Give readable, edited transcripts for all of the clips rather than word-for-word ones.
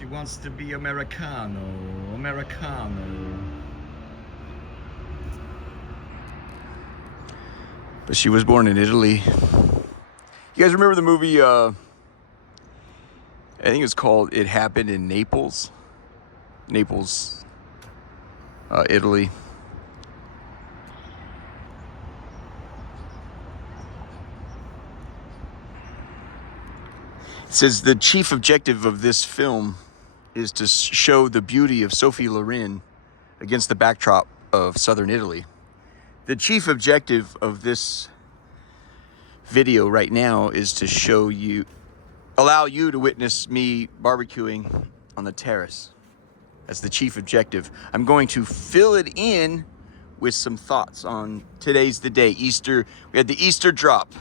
She wants to be Americano. But she was born in Italy. You guys remember the movie, I think it's called It Happened in Naples? Naples, Italy. It says the chief objective of this film is to show the beauty of Sophie Loren against the backdrop of southern Italy. The chief objective of this video right now is to allow you to witness me barbecuing on the terrace. That's the chief objective. I'm going to fill it in with some thoughts on today's the day, Easter. We had the Easter drop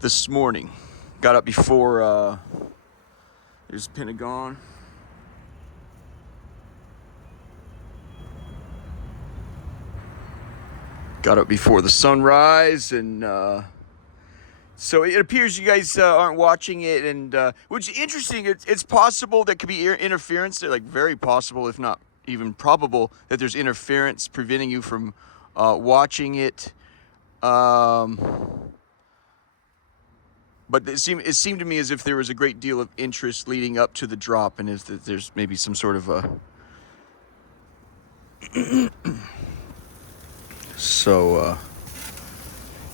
this morning. Got up before, there's Pentagon. Got up before the sunrise, and so it appears you guys aren't watching it, and which is interesting. It's possible that could be interference, like very possible, if not even probable, that there's interference preventing you from watching it. But it seemed to me as if there was a great deal of interest leading up to the drop, and if there's maybe some sort of a so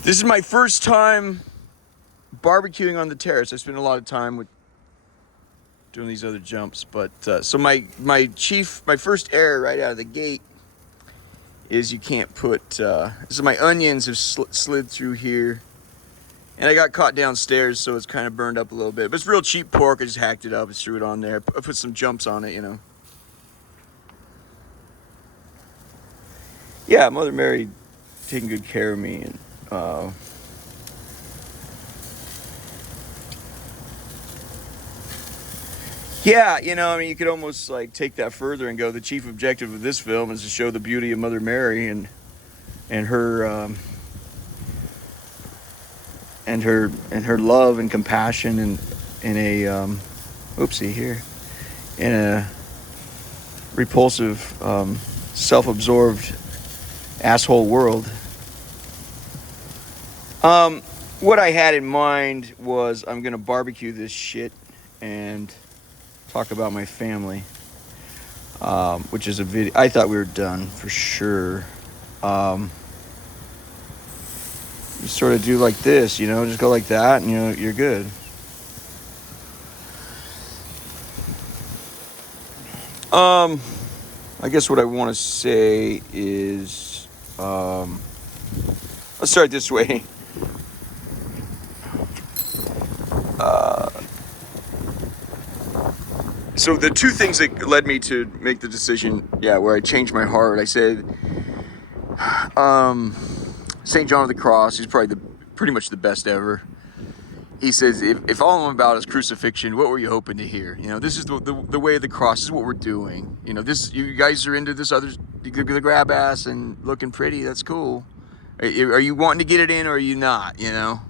this is my first time barbecuing on the terrace. I spent a lot of time with doing these other jumps, but so my first error right out of the gate is you can't put so my onions have slid through here, and I got caught downstairs, so it's kind of burned up a little bit, but it's real cheap pork. I just hacked it up and threw it on there. I put some jumps on it, you know. Yeah, Mother Mary taking good care of me, and yeah, you know, I mean, you could almost like take that further and go, the chief objective of this film is to show the beauty of Mother Mary and her love and compassion in a in a repulsive, self-absorbed asshole world. What I had in mind was I'm gonna barbecue this shit and talk about my family, which is a video. I thought we were done for sure. You sort of do like this, you know, just go like that, and you're good. I guess what I want to say is, let's start this way. So the two things that led me to make the decision, where I changed my heart, I said, St. John of the Cross, he's probably pretty much the best ever. He says, if all I'm about is crucifixion, what were you hoping to hear? You know, this is the way of the cross. This is what we're doing. You know, you guys are into this other, the grab ass and looking pretty. That's cool. Are you wanting to get it in, or are you not? You know.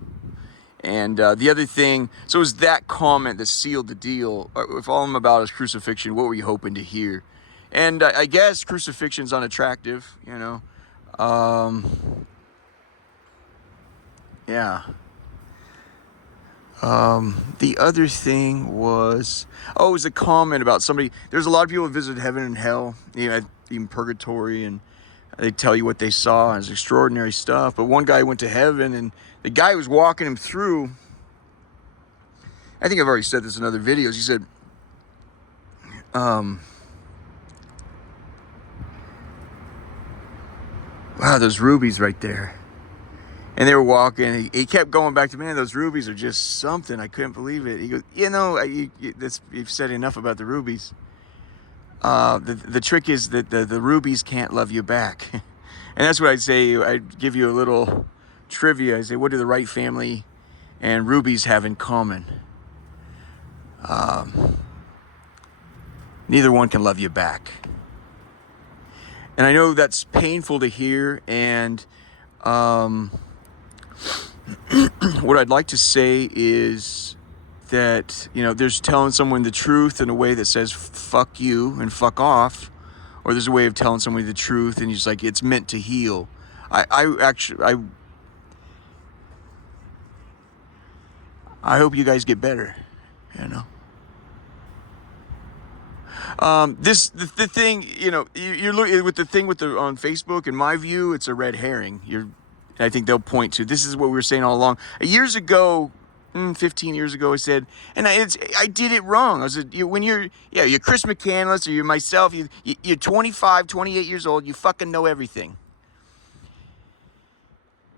And the other thing, so it was that comment that sealed the deal. If all I'm about is crucifixion, what were you hoping to hear? And I guess crucifixion's unattractive, you know. Yeah. The other thing was, it was a comment about somebody. There's a lot of people who visit heaven and hell, you know, even purgatory, and they tell you what they saw. It's extraordinary stuff. But one guy went to heaven, and the guy was walking him through. I think I've already said this in other videos. He said, wow, those rubies right there. And they were walking. He kept going back to, man, those rubies are just something. I couldn't believe it. He goes, you know, you've said enough about the rubies. The trick is that the rubies can't love you back. And that's what I'd say. I'd give you a little trivia. I say, what do the Wright family and rubies have in common? Neither one can love you back. And I know that's painful to hear, and what I'd like to say is that, you know, there's telling someone the truth in a way that says fuck you and fuck off, or there's a way of telling somebody the truth and you're just like, it's meant to heal. I hope you guys get better, you know. The thing, you know, you're looking with the thing with the on Facebook. In my view, it's a red herring. I think they'll point to, this is what we were saying all along. Years ago, 15 years ago, I said, and I did it wrong. I was when you're Chris McCandless or you're myself, you're 25, 28 years old, you fucking know everything.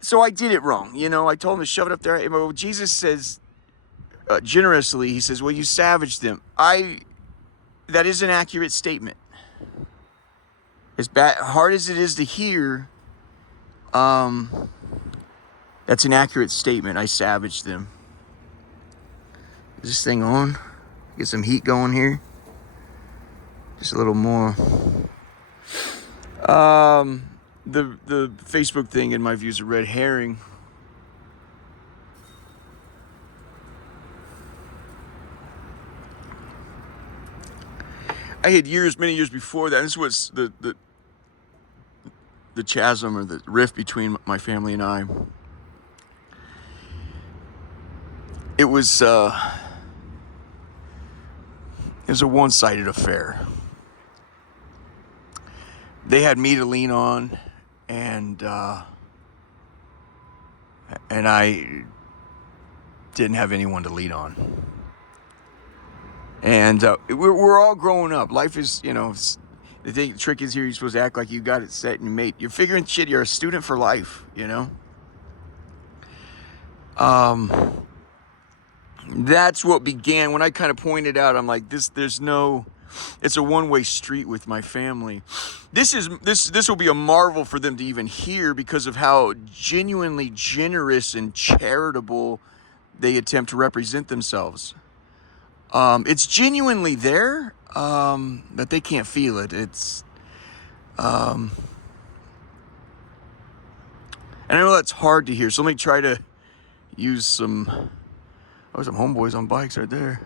So I did it wrong. You know, I told him to shove it up there. Well, Jesus says, generously, he says, well, you savaged them. That is an accurate statement. As hard as it is to hear, that's an accurate statement. I savaged them. Is this thing on? Get some heat going here. Just a little more. The Facebook thing, in my view, is a red herring. I had many years before that. This was the chasm or the rift between my family and I. It was a one-sided affair. They had me to lean on, and I didn't have anyone to lean on. And we're all growing up. Life is, you know, the trick is here, you're supposed to act like you got it set and mate. You're figuring shit, you're a student for life, you know? That's what began when I kind of pointed out, I'm like, it's a one-way street with my family. This will be a marvel for them to even hear because of how genuinely generous and charitable they attempt to represent themselves. It's genuinely there, but they can't feel it. It's, and I know that's hard to hear, so let me try to use some homeboys on bikes right there.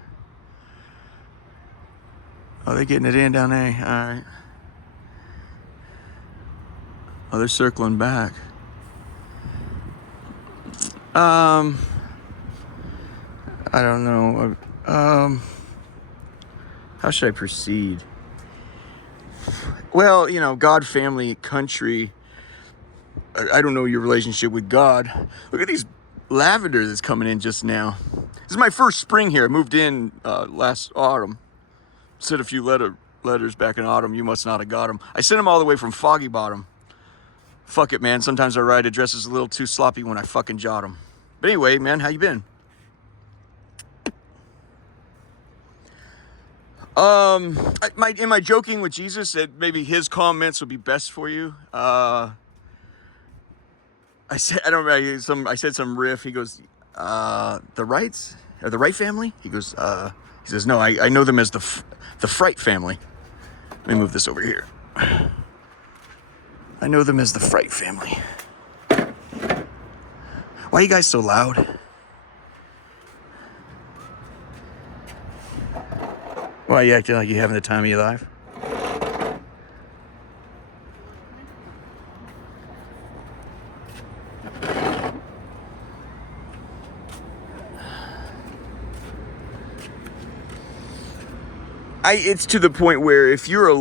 Oh, they're getting it in down there. All right. Oh, they're circling back. I don't know. How should I proceed? Well, you know, God, family, country. I don't know your relationship with God. Look at these lavender that's coming in just now. This is my first spring here. I moved in last autumn. Sent a few letters back in autumn. You must not have got them. I sent them all the way from Foggy Bottom. Fuck it, man. Sometimes I write addresses a little too sloppy when I fucking jot them. But anyway, man, how you been? Am I joking with Jesus that maybe his comments would be best for you? I said some riff. He goes, the Wrights or the Wright family? He goes, he says, no, I know them as the Fright family. Let me move this over here. I know them as the Fright family. Why are you guys so loud? Why are you acting like you're having the time of your life? It's to the point where if you're a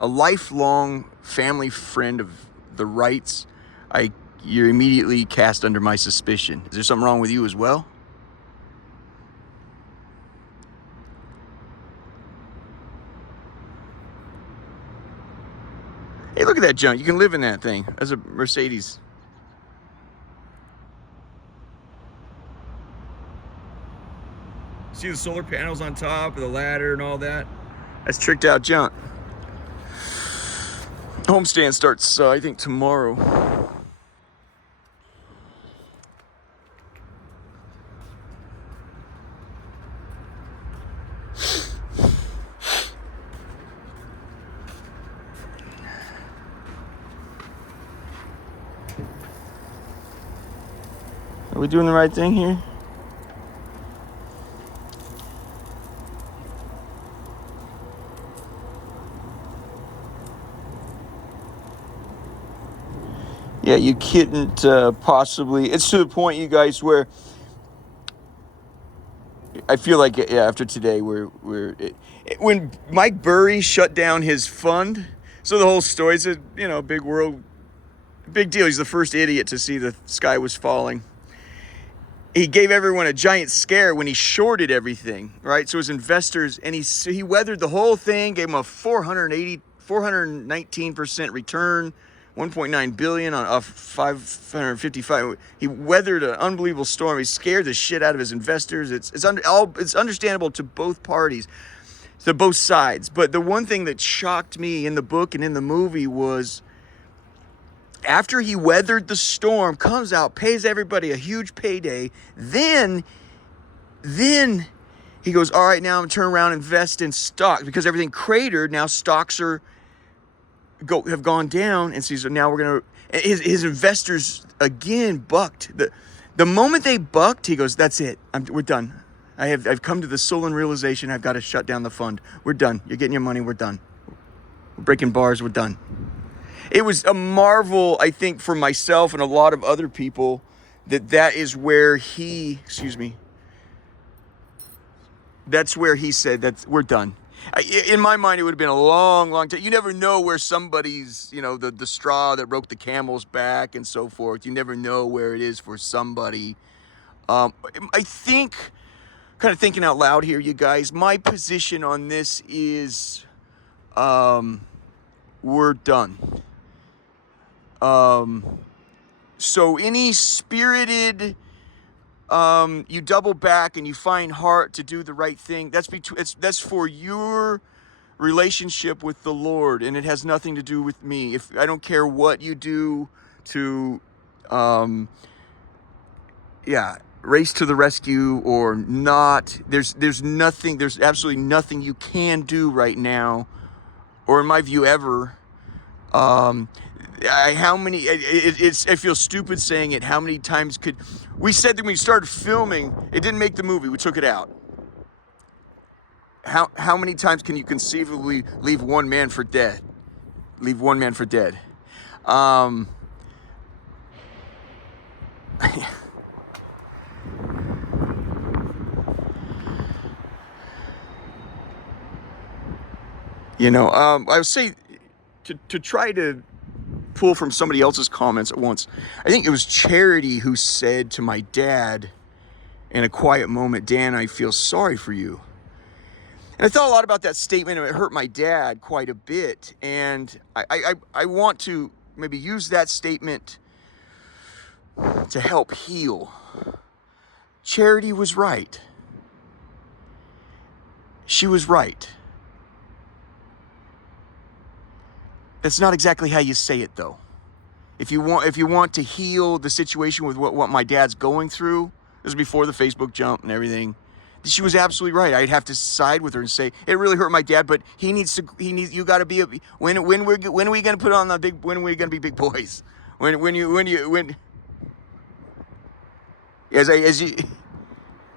lifelong family friend of the Wrights, you're immediately cast under my suspicion. Is there something wrong with you as well? Hey, look at that junk. You can live in that thing. That's a Mercedes. See the solar panels on top of the ladder and all that? That's tricked out junk. Homestand starts, I think, tomorrow. Are we doing the right thing here? Yeah, you couldn't possibly. It's to the point, you guys, where I feel like after today, when Mike Burry shut down his fund, so the whole story's a big world, big deal. He's the first idiot to see the sky was falling. He gave everyone a giant scare when he shorted everything, right? So his investors, and he weathered the whole thing, gave him a 419% return, 1.9 billion on off 555. He weathered an unbelievable storm. He scared the shit out of his investors. It's understandable to both parties, to both sides. But the one thing that shocked me in the book and in the movie was, after he weathered the storm, comes out, pays everybody a huge payday, then he goes, all right, now I'm going to turn around and invest in stocks, because everything cratered. Now stocks have gone down, and so now we're going to, his investors again bucked. The moment they bucked, he goes, that's it, we're done. I've come to the sullen realization I've got to shut down the fund. We're done. You're getting your money, we're done. We're breaking bars, we're done. It was a marvel, I think, for myself and a lot of other people, that is where that's where he said that we're done. In my mind, it would have been a long, long time. You never know where somebody's, the straw that broke the camel's back and so forth. You never know where it is for somebody. I think, kind of thinking out loud here, you guys, my position on this is, we're done. So any spirited, you double back and you find heart to do the right thing, that's for your relationship with the Lord, and it has nothing to do with me. If I don't care what you do to, race to the rescue or not, there's absolutely nothing you can do right now, or in my view ever. I feel stupid saying it. How many times we said that when we started filming, it didn't make the movie, we took it out. How many times can you conceivably leave one man for dead? I would say to try to pull from somebody else's comments at once. I think it was Charity who said to my dad in a quiet moment, Dan, I feel sorry for you. And I thought a lot about that statement, and it hurt my dad quite a bit. And I want to maybe use that statement to help heal. Charity was right. She was right. That's not exactly how you say it, though. If you want to heal the situation with what my dad's going through, this was before the Facebook jump and everything. She was absolutely right. I'd have to side with her and say it really hurt my dad, but you got to be when are we going to put on the big? When are we going to be big boys? As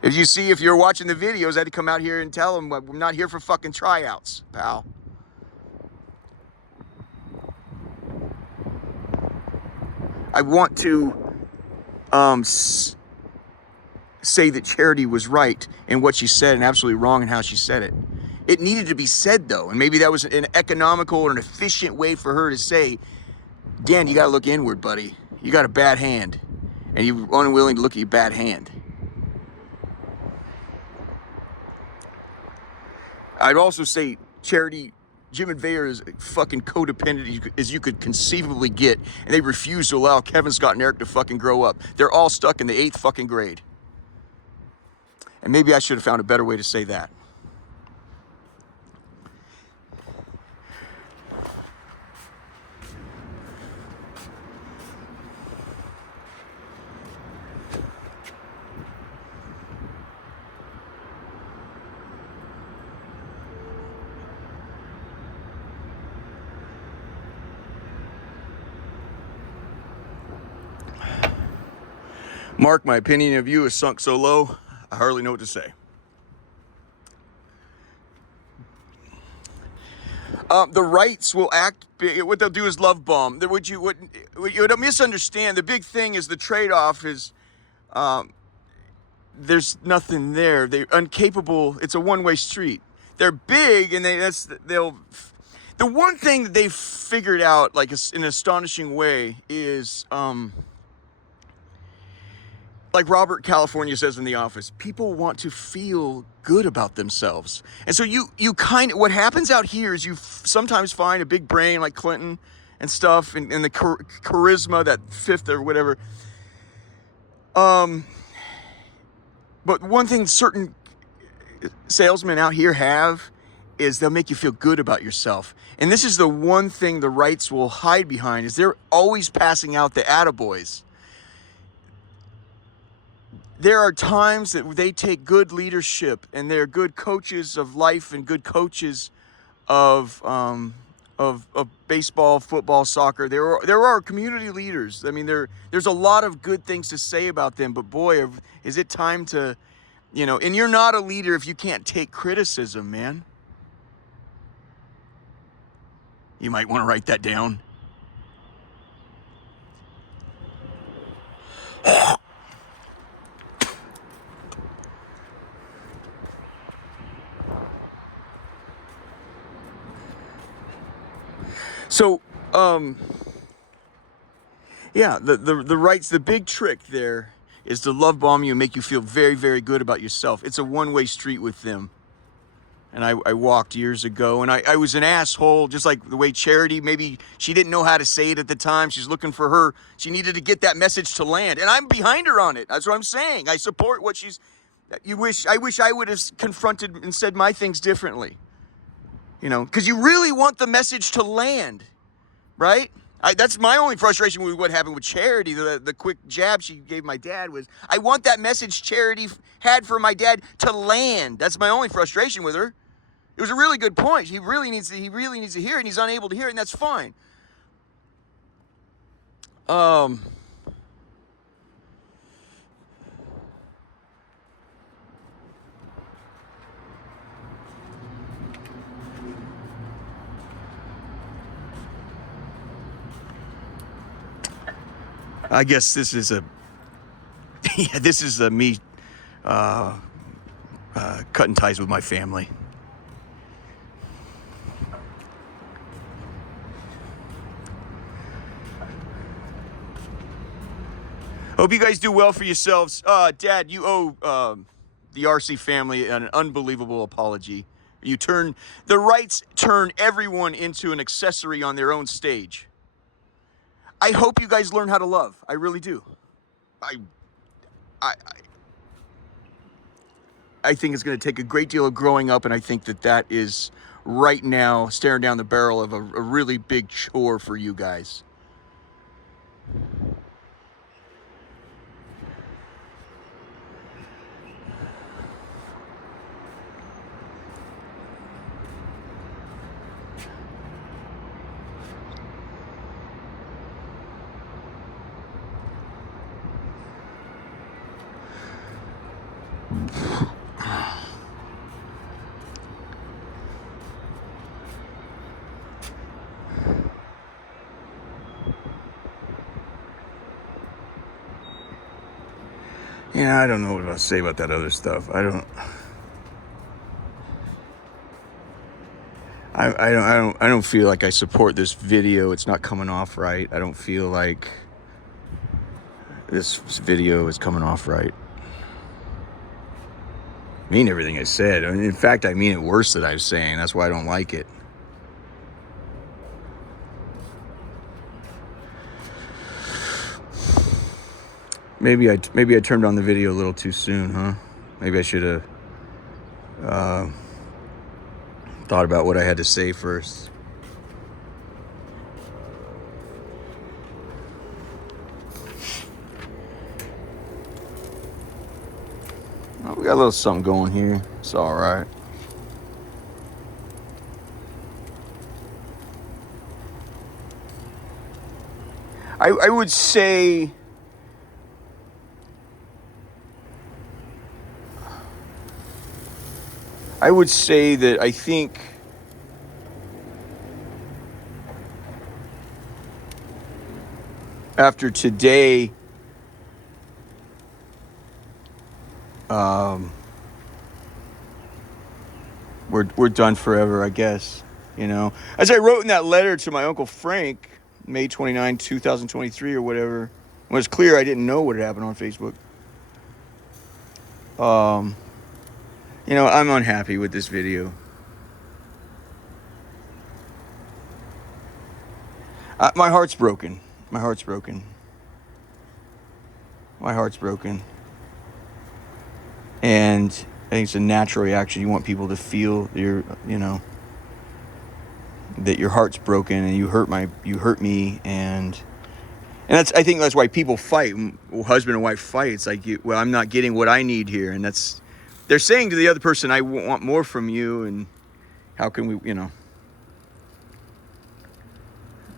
you see, if you're watching the videos, I had to come out here and tell them I'm not here for fucking tryouts, pal. I want to say that Charity was right in what she said and absolutely wrong in how she said it. It needed to be said, though, and maybe that was an economical or an efficient way for her to say, Dan, you got to look inward, buddy. You got a bad hand, and you're unwilling to look at your bad hand. I'd also say, Charity, Jim and Vayer is fucking codependent as you could conceivably get, and they refuse to allow Kevin, Scott, and Eric to fucking grow up. They're all stuck in the 8th fucking grade. And maybe I should have found a better way to say that. Mark, my opinion of you has sunk so low, I hardly know what to say. The rights will act. What they'll do is love bomb. What you don't misunderstand. The big thing is the trade-off is there's nothing there. They're incapable. It's a one-way street. They're big, and they'll. The one thing that they've figured out, like in an astonishing way, is like Robert California says in The Office, people want to feel good about themselves. And so what happens out here is you sometimes find a big brain like Clinton and stuff, and the charisma, that fifth or whatever. But one thing certain salesmen out here have is they'll make you feel good about yourself. And this is the one thing the rights will hide behind, is they're always passing out the attaboys. There are times that they take good leadership, and they're good coaches of life and good coaches of baseball, football, soccer. There are community leaders. I mean, there's a lot of good things to say about them, but boy, is it time to, and you're not a leader if you can't take criticism, man. You might want to write that down. So, yeah, the rights, the big trick there is to love bomb you and make you feel very, very good about yourself. It's a one-way street with them. And I walked years ago, and I was an asshole, just like the way Charity, maybe she didn't know how to say it at the time. She's looking for she needed to get that message to land. And I'm behind her on it. That's what I'm saying. I support what I wish I would have confronted and said my things differently. Because you really want the message to land, right? That's my only frustration with what happened with Charity. The quick jab she gave my dad was, I want that message Charity had for my dad to land. That's my only frustration with her. It was a really good point. He really needs to hear it, and he's unable to hear it, and that's fine. I guess this is me cutting ties with my family. Hope you guys do well for yourselves. Dad, you owe the RC family an unbelievable apology. The rights turn everyone into an accessory on their own stage. I hope you guys learn how to love. I really do. I think it's going to take a great deal of growing up, and I think that is right now staring down the barrel of a really big chore for you guys. Yeah, I don't know what to say about that other stuff. I don't feel like I support this video. It's not coming off right. I don't feel like this video is coming off right. I mean everything I said. In fact, I mean it worse than I was saying. That's why I don't like it. Maybe I turned on the video a little too soon, huh? Maybe I should have thought about what I had to say first. Well, we got a little something going here. It's all right. I would say I would say that I think after today, we're done forever, I guess. You know, as I wrote in that letter to my Uncle Frank, May 29, 2023 or whatever, when it was clear I didn't know what had happened on Facebook. You know, I'm unhappy with this video. My heart's broken. My heart's broken. My heart's broken. And I think it's a natural reaction. You want people to feel you know, that your heart's broken and you hurt me, and I think that's why people fight. Husband and wife fight. It's like, well, I'm not getting what I need here, and they're saying to the other person, I want more from you, and how can we, you know?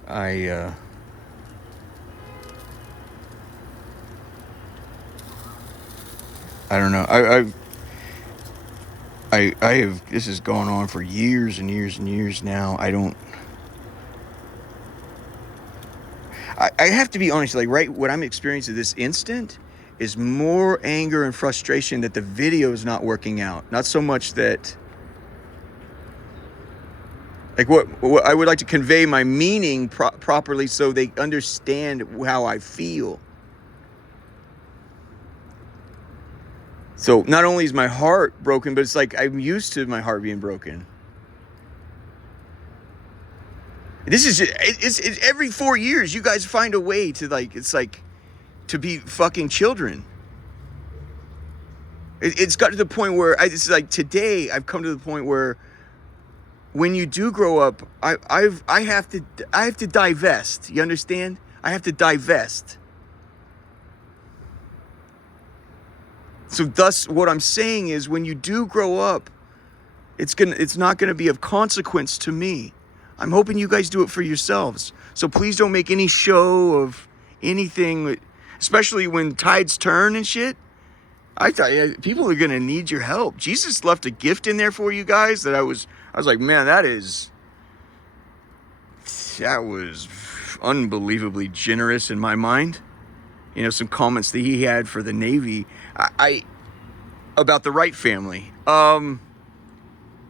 I don't know. I have, this has gone on for years and years and years now. I have to be honest, like, right, what I'm experiencing this instant is more anger and frustration that the video is not working out. Not so much that, like, what I would like to convey my meaning properly so they understand how I feel. So not only is my heart broken, but it's like I'm used to my heart being broken. This is just, it's every 4 years you guys find a way to, like, it's like to be fucking children. It's got to the point where it's like today I've come to the point where when you do grow up, I have to divest. You understand? I have to divest. So thus, what I'm saying is, when you do grow up, it's not gonna be of consequence to me. I'm hoping you guys do it for yourselves. So please don't make any show of anything, especially when tides turn and shit. I thought, yeah, people are gonna need your help. Jesus left a gift in there for you guys that I was like, man, that was unbelievably generous in my mind. You know, some comments that he had for the Navy, about the Wright family.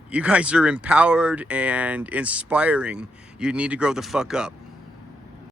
You guys are empowered and inspiring. You need to grow the fuck up.